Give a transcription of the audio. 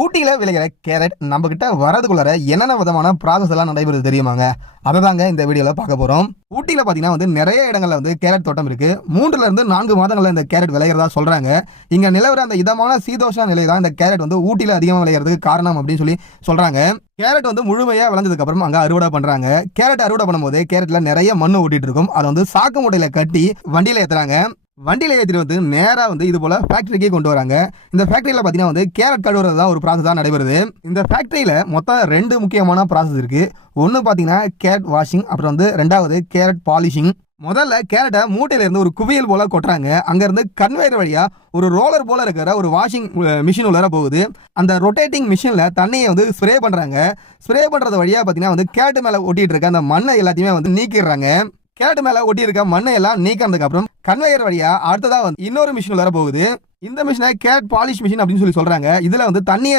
ஊட்டியில விளைகிற கேரட் நம்ம கிட்ட வரதுக்குள்ளார என்னென்ன விதமான ப்ராசஸ் எல்லாம் நடைபெறுது தெரியுமாங்க? அதை தாங்க இந்த வீடியோல பார்க்க போறோம். ஊட்டியில பாத்தீங்கன்னா நிறைய இடங்கள்ல கேரட் தோட்டம் இருக்கு. 3ல இருந்து 4 மாதங்கள்ல இந்த கேரட் விளையிறதா சொல்றாங்க. இங்க நிலவர அந்த இதமான சீதோஷ நிலை தான் இந்த கேரட் ஊட்டியில அதிகமா விளையிறதுக்கு காரணம் அப்படின்னு சொல்லி சொல்றாங்க. கேரட் முழுமையா விளைஞ்சதுக்கு அப்புறம் அங்க அறுவடை பண்றாங்க. கேரட் அறுவடை பண்ணும்போது கேரட்ல நிறைய மண்ணு ஓட்டிட்டு இருக்கும். அதை சாக்கு மூட்டையில கட்டி வண்டியில ஏத்துறாங்க. வண்டியில ஏற்றிட்டு நேரா இது போல ஃபேக்டரிக்கே கொண்டு வராங்க. இந்த ஃபேக்டரியில பாத்தீங்கன்னா கேரட் கழுவுறது தான் ஒரு ப்ராசஸ் தான் நடைபெறுது. இந்த ஃபேக்டரியில மொத்தம் 2 முக்கியமான ப்ராசஸ் இருக்கு. ஒன்னு பாத்தீங்கன்னா கேரட் வாஷிங், அப்புறம் ரெண்டாவது கேரட் பாலிஷிங். முதல்ல கேரட்டை மூட்டையில இருந்து ஒரு குவியல் போல கொட்டுறாங்க. அங்க இருந்து கன்வேயர் வழியா ஒரு ரோலர் போல இருக்கிற ஒரு வாஷிங் மிஷின் உள்ள போகுது. அந்த ரொட்டேட்டிங் மிஷின்ல தண்ணியை ஸ்ப்ரே பண்றாங்க. ஸ்ப்ரே பண்றது வழியா பாத்தீங்கன்னா கேரட் மேல ஒட்டிட்டு இருக்க அந்த மண்ணை எல்லாத்தையுமே நீக்கிடுறாங்க. கேரட் மேல ஒட்டி இருக்க மண்ணை எல்லாம் நீக்கினதுக்கு அப்புறம் கன்வேயர் வழியா அடுத்ததா இன்னொரு மிஷின் வர போகுது. இந்த மிஷினை கேரட் பாலிஷ் மிஷின் அப்படின்னு சொல்லி சொல்றாங்க. இதுல தண்ணியை